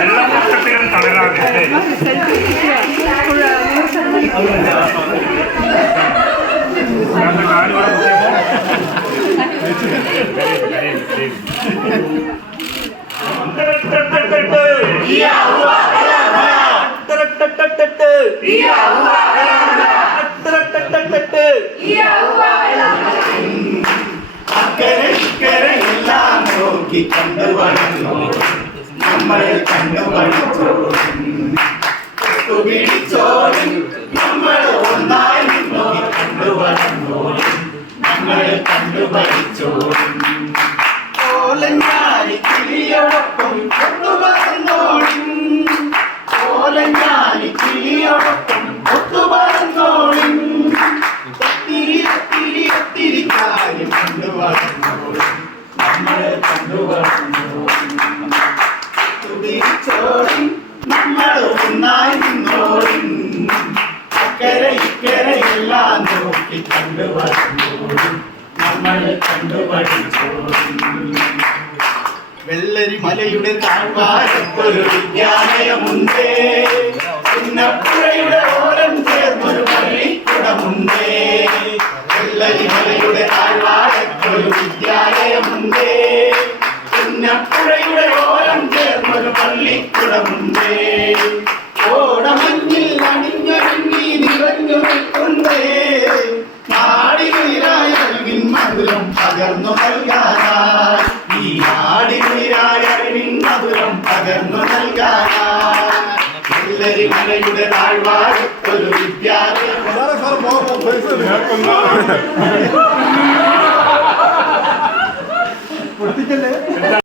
എല്ലാ നക്ഷത്രങ്ങളും തളരാതെ എല്ലാം നോക്കി കണ്ടുവളർന്നു നമ്മൾ കണ്ടുപിടിച്ചോളും നമ്മൾ ഒന്നായി നോക്കി കണ്ടുവളർന്നോളും നമ്മൾ കണ്ടുപഠിച്ചോളും ഓലഞ്ഞാലി കിളിയോടൊപ്പം ഒത്തുപറന്നോളും ഓലഞ്ഞാലി കിളിയോടൊപ്പം ഒത്തുപറന്നോളും ഒത്തിരി ഒത്തിരി ഒത്തിരി കാര്യം കണ്ടുവളർന്നോളും നമ്മൾ കണ്ടുവളർന്നോളും തുടിച്ചോളും നമ്മൾ ഒന്നായി നിന്നോളും അക്കരെ ഇക്കരെ എല്ലാം നോക്കി കണ്ടുവളർന്നോളും നമ്മൾ കണ്ടുപഠിച്ചോളും വെള്ളരി മലയുടെ താഴ്വാരത്തൊരു വിദ്യാലയമുണ്ട് പുന്നപ്പുഴയുടെ ഓരം ചേർന്നൊരു പള്ളിക്കുടമുണ്ട് വെള്ളരി മലയുടെ താഴ്വാരത്തൊരു വിദ്യാലയമുണ്ട് പുന്നപ്പുഴയുടെ ഓരം ചേർന്നൊരു പള്ളിക്കുടമുണ്ട് ഓടമഞ്ഞിൽ അണിഞ്ഞൊരുങ്ങി നിറഞ്ഞു നിൽക്കുണ്ട് നാടിനുയിരായ അറിവിൻ മധുരം പകർന്നു നൽകാനായി ഈ നാടിനുയിരായ അറിവിൻ മധുരം പകർന്നു നൽകാനായി വെള്ളരി മലയുടെ താഴ്വാരത്തൊരു വിദ്യാലയം